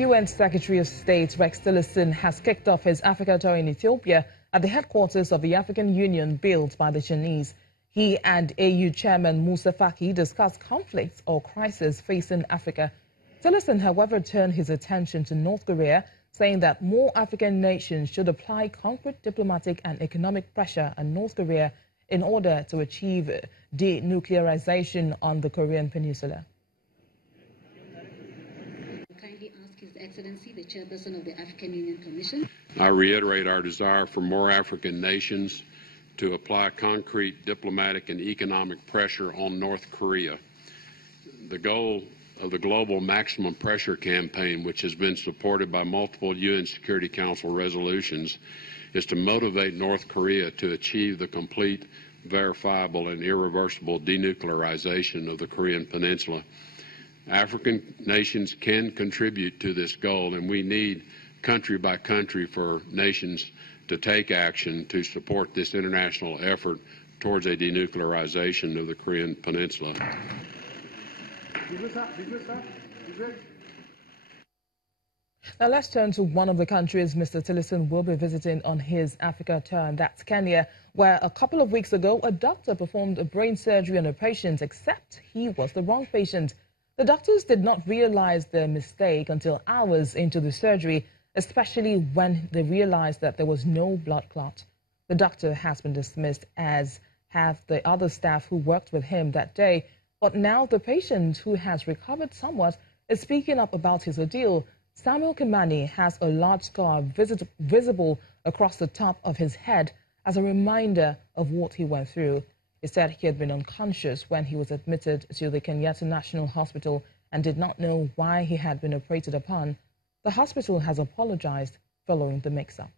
UN Secretary of State Rex Tillerson has kicked off his Africa tour in Ethiopia at the headquarters of the African Union built by the Chinese. He and AU Chairman Musa Faki discussed conflicts or crises facing Africa. Tillerson, however, turned his attention to North Korea, saying that more African nations should apply concrete diplomatic and economic pressure on North Korea in order to achieve denuclearization on the Korean Peninsula. His Excellency, the Chairperson of the African Union Commission. I reiterate our desire for more African nations to apply concrete diplomatic and economic pressure on North Korea. The goal of the Global Maximum Pressure Campaign, which has been supported by multiple UN Security Council resolutions, is to motivate North Korea to achieve the complete, verifiable, and irreversible denuclearization of the Korean Peninsula. African nations can contribute to this goal, and we need country by country for nations to take action to support this international effort towards a denuclearization of the Korean Peninsula. Now let's turn to one of the countries Mr. Tillerson will be visiting on his Africa tour, and that's Kenya, where a couple of weeks ago a doctor performed a brain surgery on a patient, except he was the wrong patient. The doctors did not realize their mistake until hours into the surgery, especially when they realized that there was no blood clot. The doctor has been dismissed, as have the other staff who worked with him that day. But now the patient, who has recovered somewhat, is speaking up about his ordeal. Samuel Kimani has a large scar visible across the top of his head as a reminder of what he went through. He said he had been unconscious when he was admitted to the Kenyatta National Hospital and did not know why he had been operated upon. The hospital has apologized following the mix-up.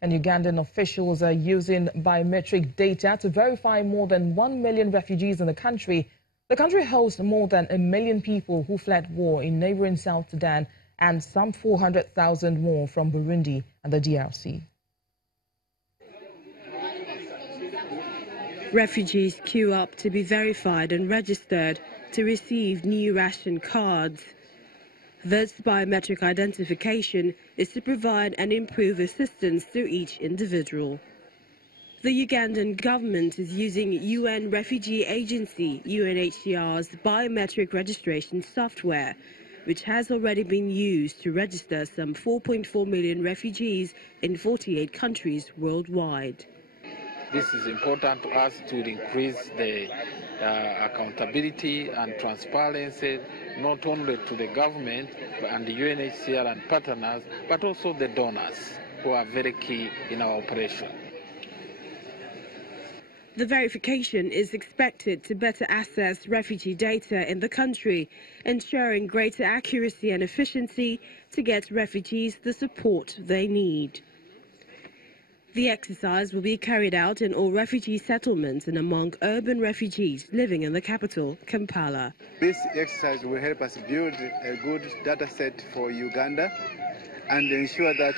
And Ugandan officials are using biometric data to verify more than 1 million refugees in the country. The country hosts more than 1 million people who fled war in neighboring South Sudan and some 400,000 more from Burundi and the DRC. Refugees queue up to be verified and registered to receive new ration cards. This biometric identification is to provide and improve assistance to each individual. The Ugandan government is using UN Refugee Agency UNHCR's biometric registration software, which has already been used to register some 4.4 million refugees in 48 countries worldwide. This is important to us to increase the accountability and transparency, not only to the government and the UNHCR and partners, but also the donors, who are very key in our operation. The verification is expected to better assess refugee data in the country, ensuring greater accuracy and efficiency to get refugees the support they need. The exercise will be carried out in all refugee settlements and among urban refugees living in the capital, Kampala. This exercise will help us build a good data set for Uganda and ensure that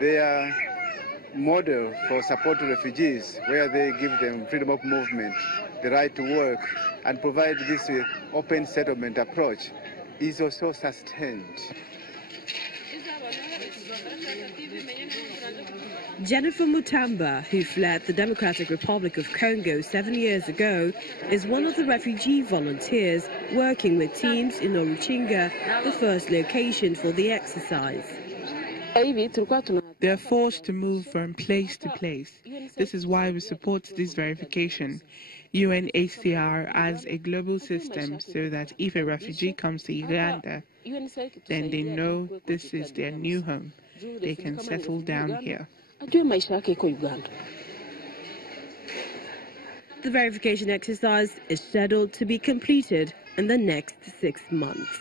they are model for support to refugees, where they give them freedom of movement, the right to work, and provide this open settlement approach is also sustained. Jennifer Mutamba, who fled the Democratic Republic of Congo 7 years ago, is one of the refugee volunteers working with teams in Oruchinga, the first location for the exercise. They are forced to move from place to place. This is why we support this verification. UNHCR as a global system, so that if a refugee comes to Uganda, then they know this is their new home. They can settle down here. The verification exercise is scheduled to be completed in the next 6 months.